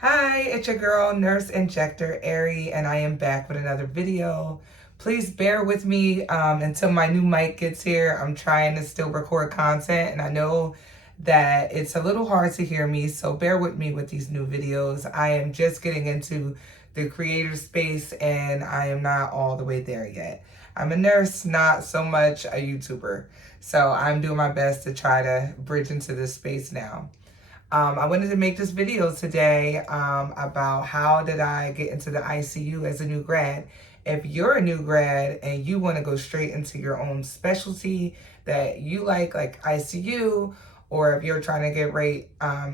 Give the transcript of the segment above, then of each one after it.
Hi, it's your girl, Nurse Injector Ari, and I am back with another video. Please bear with me until my new mic gets here. I'm trying to still record content, and I know that it's a little hard to hear me, so bear with me with these new videos. I am just getting into the creator space, and I am not all the way there yet. I'm a nurse, not so much a YouTuber, so I'm doing my best to try to bridge into this space now. I wanted to make this video today about how did I get into the ICU as a new grad. If you're a new grad and you want to go straight into your own specialty that you like ICU, or if you're trying to get right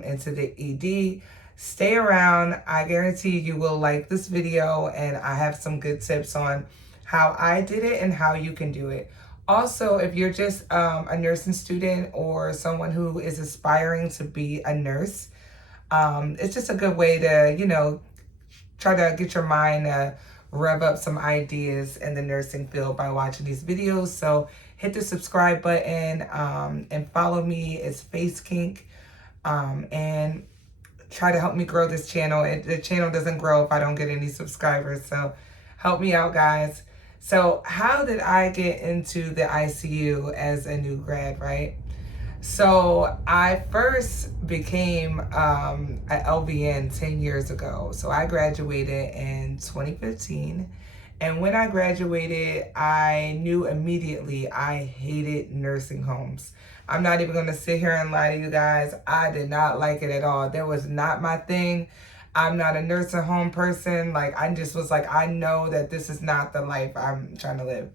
into the ED, stay around. I guarantee you will like this video, and I have some good tips on how I did it and how you can do it. Also, if you're just a nursing student or someone who is aspiring to be a nurse, it's just a good way to, try to get your mind to rev up some ideas in the nursing field by watching these videos. So hit the subscribe button and follow me. It's Face Kink, and try to help me grow this channel. The channel doesn't grow if I don't get any subscribers. So help me out, guys. So how did I get into the ICU as a new grad, right? So I first became an LVN 10 years ago. So I graduated in 2015. And when I graduated, I knew immediately I hated nursing homes. I'm not even going to sit here and lie to you guys. I did not like it at all. That was not my thing. I'm not a nursing home person. Like, I just was like, I know that this is not the life I'm trying to live.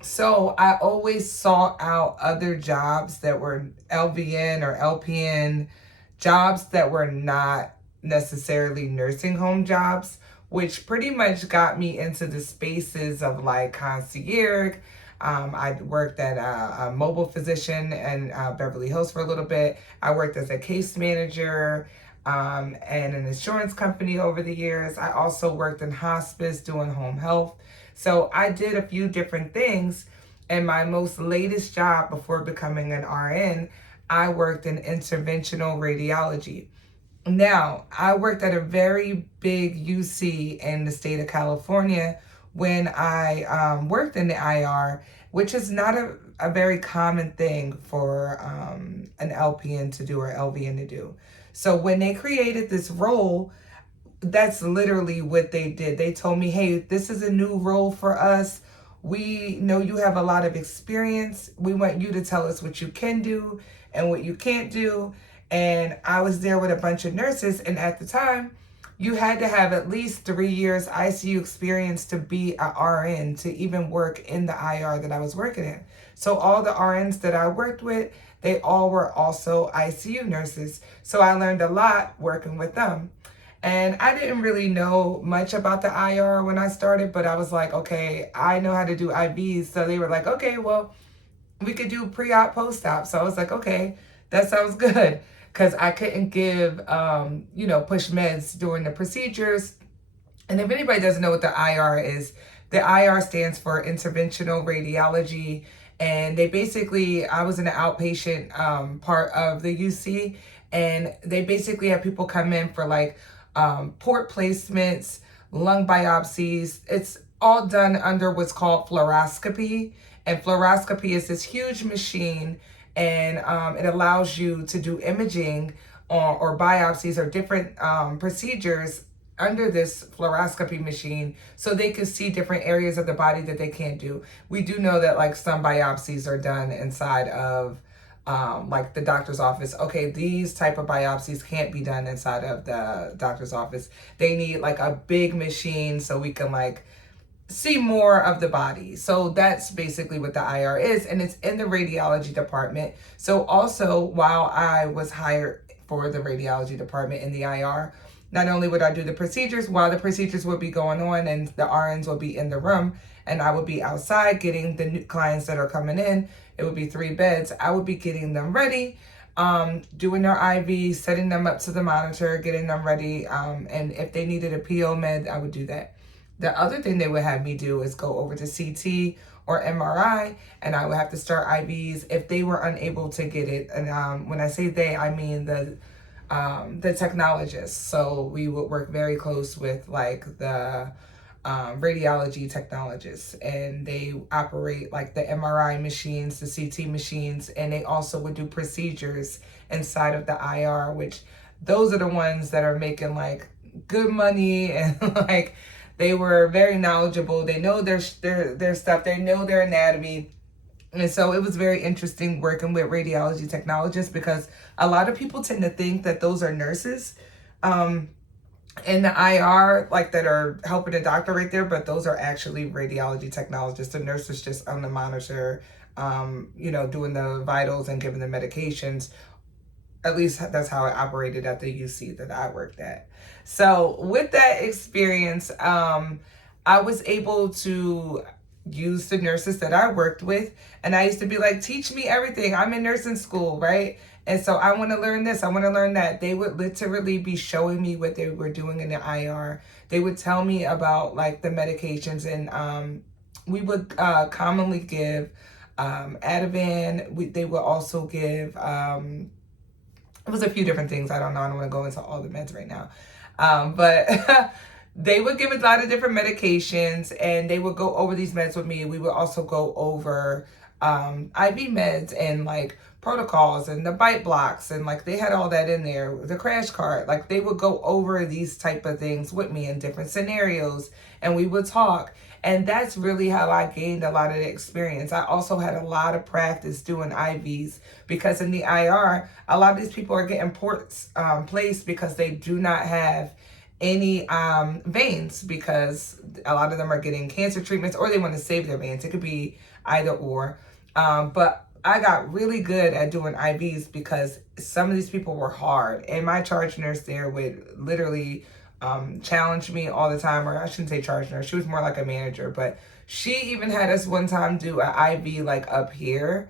So I always sought out other jobs that were LVN or LPN, jobs that were not necessarily nursing home jobs, which pretty much got me into the spaces of like concierge. I worked at a mobile physician in Beverly Hills for a little bit. I worked as a case manager and an insurance company over the years. I also worked in hospice doing home health. So I did a few different things. And my most latest job before becoming an RN, I worked in interventional radiology. Now, I worked at a very big UC in the state of California when I worked in the IR, which is not a very common thing for an LPN to do or LVN to do. So when they created this role, that's literally what they did. They told me, hey, this is a new role for us. We know you have a lot of experience. We want you to tell us what you can do and what you can't do. And I was there with a bunch of nurses. And at the time, you had to have at least 3 years ICU experience to be a RN, to even work in the IR that I was working in. So all the RNs that I worked with, they all were also ICU nurses. So I learned a lot working with them. And I didn't really know much about the IR when I started, but I was like, okay, I know how to do IVs. So they were like, okay, well, we could do pre-op, post-op. So I was like, okay, that sounds good. Because I couldn't give, push meds during the procedures. And if anybody doesn't know what the IR is, the IR stands for interventional radiology. And they basically, I was in the outpatient part of the UC, and they basically have people come in for like port placements, lung biopsies. It's all done under what's called fluoroscopy. And fluoroscopy is this huge machine, and it allows you to do imaging or biopsies or different procedures under this fluoroscopy machine, so they can see different areas of the body that they can't do. We do know that like some biopsies are done inside of like the doctor's office. Okay, these type of biopsies can't be done inside of the doctor's office. They need like a big machine so we can like see more of the body. So that's basically what the IR is, and it's in the radiology department. So also, while I was hired for the radiology department in the IR, not only would I do the procedures, while the procedures would be going on and the RNs would be in the room, and I would be outside getting the new clients that are coming in. It would be 3 beds. I would be getting them ready, doing their IV, setting them up to the monitor, getting them ready. And if they needed a PO med, I would do that. The other thing they would have me do is go over to CT or MRI, and I would have to start IVs if they were unable to get it. And when I say they, I mean the the technologists. So we would work very close with like the radiology technologists, and they operate like the MRI machines, the CT machines, and they also would do procedures inside of the IR, which those are the ones that are making like good money and like they were very knowledgeable. They know their stuff. They know their anatomy. And so it was very interesting working with radiology technologists because a lot of people tend to think that those are nurses in the IR, like that are helping the doctor right there, but those are actually radiology technologists. The nurse is just on the monitor, doing the vitals and giving the medications. At least that's how it operated at the UC that I worked at. So with that experience, I was able to use the nurses that I worked with. And I used to be like, teach me everything. I'm in nursing school, right? And so I want to learn this. I want to learn that. They would literally be showing me what they were doing in the IR. They would tell me about like the medications, and we would commonly give Ativan. They would also give, it was a few different things. I don't know. I don't want to go into all the meds right now. But they would give a lot of different medications, and they would go over these meds with me. We would also go over IV meds and like protocols and the bite blocks, and like they had all that in there, the crash cart. Like they would go over these type of things with me in different scenarios, and we would talk. And that's really how I gained a lot of the experience. I also had a lot of practice doing IVs because in the IR, a lot of these people are getting ports placed because they do not have any veins, because a lot of them are getting cancer treatments or they want to save their veins. It could be either or. But I got really good at doing IVs because some of these people were hard. And my charge nurse there would literally challenge me all the time, or I shouldn't say charge nurse. She was more like a manager, but she even had us one time do an IV like up here.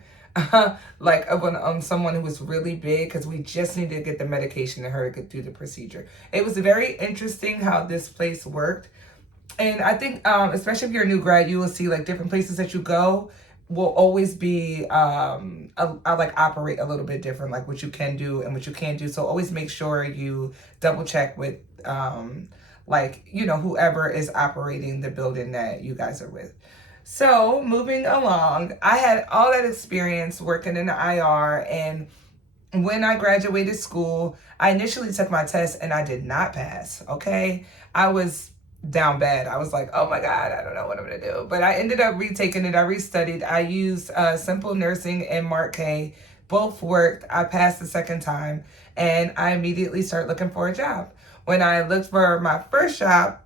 Like on someone who was really big, because we just needed to get the medication to her to do the procedure. It was very interesting how this place worked. And I think, especially if you're a new grad, you will see like different places that you go will always be, I like operate a little bit different, like what you can do and what you can't do. So always make sure you double check with, whoever is operating the building that you guys are with. So moving along, I had all that experience working in the IR, and when I graduated school, I initially took my test and I did not pass, okay? I was down bad. I was like, oh my God, I don't know what I'm gonna do. But I ended up retaking it. I restudied. I used Simple Nursing and Mark K. Both worked. I passed the second time, and I immediately started looking for a job. When I looked for my first job,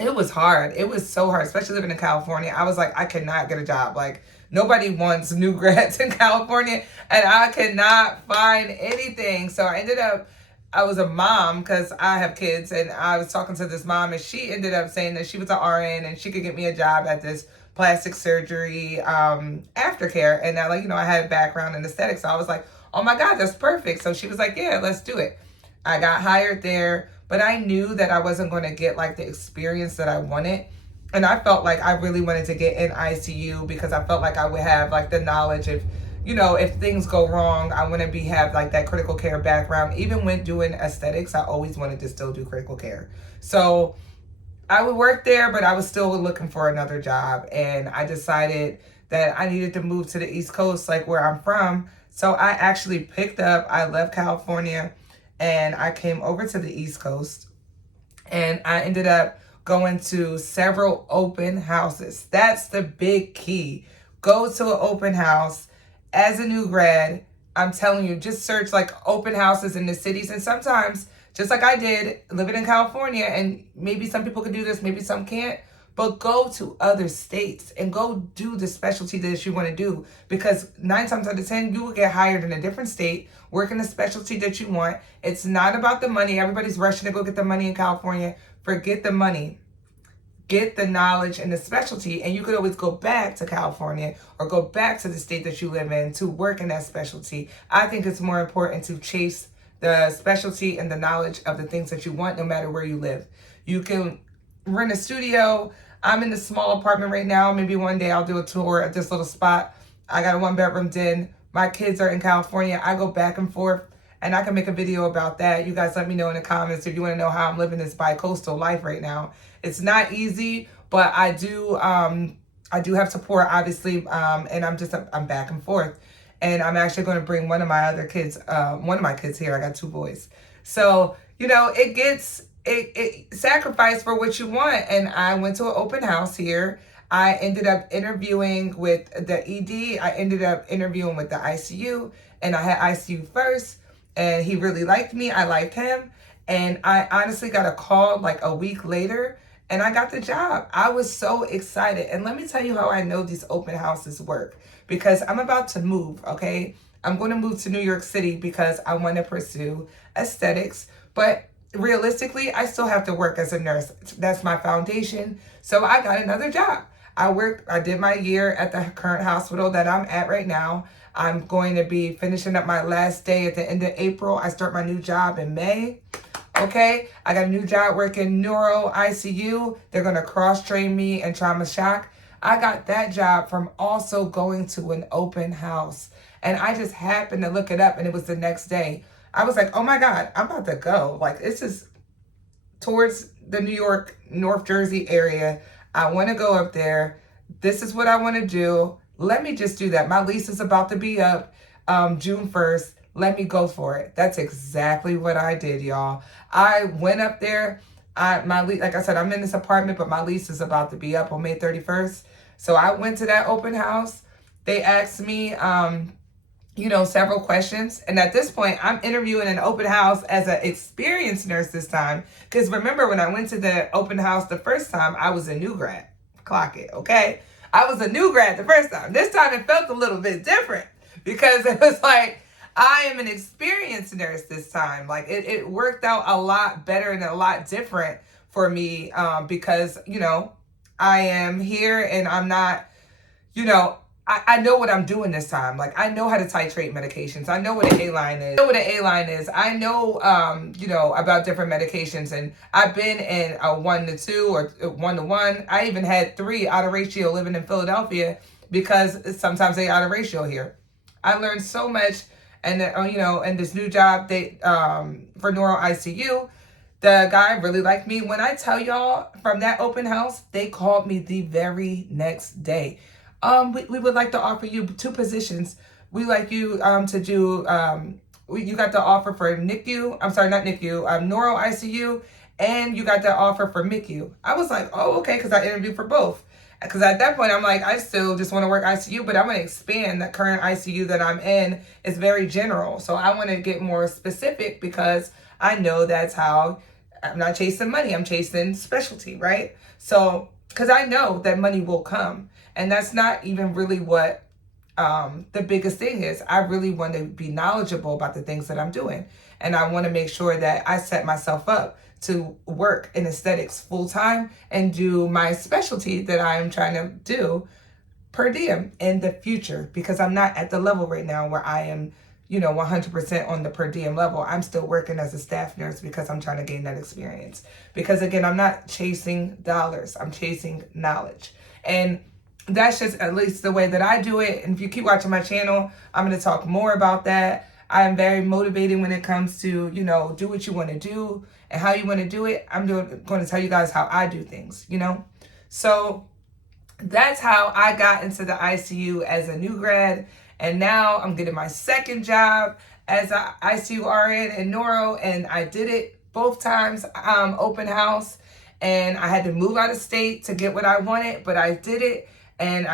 it was hard. It was so hard, especially living in California. I was like, I cannot get a job. Like, nobody wants new grads in California, and I could not find anything. So I was a mom because I have kids, and I was talking to this mom, and she ended up saying that she was an RN and she could get me a job at this plastic surgery aftercare. And I had a background in aesthetics. So I was like, oh my God, that's perfect. So she was like, yeah, let's do it. I got hired there. But I knew that I wasn't going to get like the experience that I wanted. And I felt like I really wanted to get in ICU because I felt like I would have like the knowledge of, if things go wrong, I want to have like that critical care background. Even when doing aesthetics, I always wanted to still do critical care. So I would work there, but I was still looking for another job. And I decided that I needed to move to the East Coast, like where I'm from. So I actually I left California, and I came over to the East Coast, and I ended up going to several open houses. That's the big key. Go to an open house as a new grad. I'm telling you, just search like open houses in the cities. And sometimes, just like I did living in California, and maybe some people can do this, maybe some can't, but go to other states and go do the specialty that you want to do, because 9 times out of 10, you will get hired in a different state, working the specialty that you want. It's not about the money. Everybody's rushing to go get the money in California. Forget the money. Get the knowledge and the specialty, and you could always go back to California or go back to the state that you live in to work in that specialty. I think it's more important to chase the specialty and the knowledge of the things that you want, no matter where you live. You can rent a studio. I'm in a small apartment right now. Maybe one day I'll do a tour at this little spot. I got a 1-bedroom den. My kids are in California. I go back and forth and I can make a video about that. You guys let me know in the comments if you want to know how I'm living this bi-coastal life right now. It's not easy, but I do have support, obviously, and I'm back and forth. And I'm actually going to bring one of my kids here. I got 2 boys. So, you know, it sacrifice for what you want. And I went to an open house here. I ended up interviewing with the ED. I ended up interviewing with the ICU, and I had ICU first, and he really liked me. I liked him. And I honestly got a call like a week later, and I got the job. I was so excited. And let me tell you how I know these open houses work, because I'm about to move, okay? I'm going to move to New York City because I want to pursue aesthetics, but realistically, I still have to work as a nurse. That's my foundation. So I got another job. I did my year at the current hospital that I'm at right now. I'm going to be finishing up my last day at the end of April. I start my new job in May. Okay, I got a new job working neuro ICU. They're going to cross-train me in trauma shock. I got that job from also going to an open house. And I just happened to look it up, and it was the next day. I was like, oh my God, I'm about to go. Like, it's just towards the New York, North Jersey area. I want to go up there. This is what I want to do. Let me just do that. My lease is about to be up June 1st. Let me go for it. That's exactly what I did, y'all. I went up there. My lease, like I said, I'm in this apartment, but my lease is about to be up on May 31st. So I went to that open house. They asked me, you know, several questions. And at this point, I'm interviewing an open house as an experienced nurse this time. Because remember, when I went to the open house the first time, I was a new grad. Clock it, okay? I was a new grad the first time. This time it felt a little bit different, because it was like, I am an experienced nurse this time. Like, it worked out a lot better and a lot different for me, because, you know, I am here and I'm not, you know, I know what I'm doing this time. Like, I know how to titrate medications. I know what an A-line is. I know what an A-line is. I know, you know, about different medications. And I've been in a 1-to-2 or 1-to-1. I even had 3 out of ratio living in Philadelphia, because sometimes they out of ratio here. I learned so much. And, you know, in this new job for neuro ICU, the guy really liked me. When I tell y'all, from that open house, they called me the very next day. We would like to offer you 2 positions. We like you to do, you got the offer for NICU, I'm sorry, not NICU, neuro ICU, and you got the offer for MICU. I was like, oh, okay, because I interviewed for both. Because at that point, I'm like, I still just want to work ICU, but I'm going to expand. The current ICU that I'm in is very general. So I want to get more specific, because I know that's how I'm not chasing money. I'm chasing specialty, right? So, because I know that money will come. And that's not even really what the biggest thing is. I really want to be knowledgeable about the things that I'm doing. And I want to make sure that I set myself up to work in aesthetics full time and do my specialty that I'm trying to do per diem in the future, because I'm not at the level right now where I am, you know, 100% on the per diem level. I'm still working as a staff nurse because I'm trying to gain that experience. Because again, I'm not chasing dollars. I'm chasing knowledge. And that's just at least the way that I do it. And if you keep watching my channel, I'm going to talk more about that. I am very motivating when it comes to, you know, do what you want to do and how you want to do it. I'm going to tell you guys how I do things, you know. So that's how I got into the ICU as a new grad. And now I'm getting my second job as an ICU RN in neuro. And I did it both times, open house. And I had to move out of state to get what I wanted, but I did it. And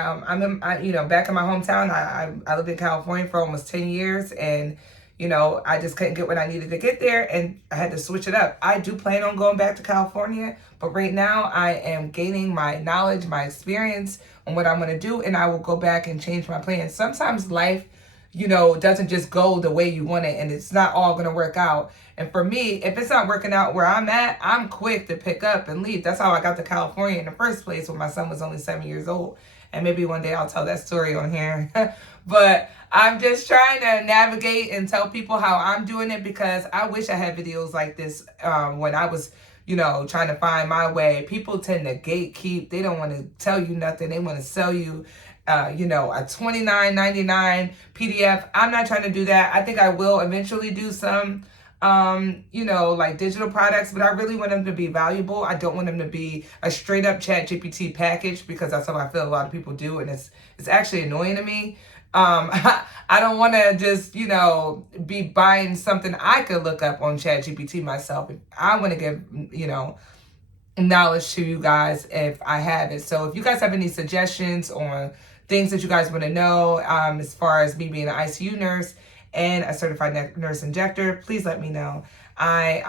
you know, back in my hometown. I lived in California for almost 10 years, and you know, I just couldn't get what I needed to get there, and I had to switch it up. I do plan on going back to California, but right now I am gaining my knowledge, my experience on what I'm going to do, and I will go back and change my plans. Sometimes life, you know, doesn't just go the way you want it, and it's not all going to work out. And for me, if it's not working out where I'm at, I'm quick to pick up and leave. That's how I got to California in the first place, when my son was only 7 years old. And maybe one day I'll tell that story on here. But I'm just trying to navigate and tell people how I'm doing it, because I wish I had videos like this when I was, you know, trying to find my way. People tend to gatekeep. They don't want to tell you nothing. They want to sell you you know, a $29.99 PDF. I'm not trying to do that. I think I will eventually do some, you know, like digital products, but I really want them to be valuable. I don't want them to be a straight up ChatGPT package, because that's how I feel a lot of people do, and it's actually annoying to me. I don't want to just, you know, be buying something I could look up on ChatGPT myself. I want to give, you know, knowledge to you guys if I have it. So if you guys have any suggestions on things that you guys want to know, as far as me being an ICU nurse and a certified nurse injector, please let me know. I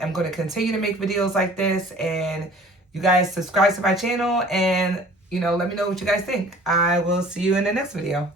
am going to continue to make videos like this, and you guys subscribe to my channel, and, you know, let me know what you guys think. I will see you in the next video.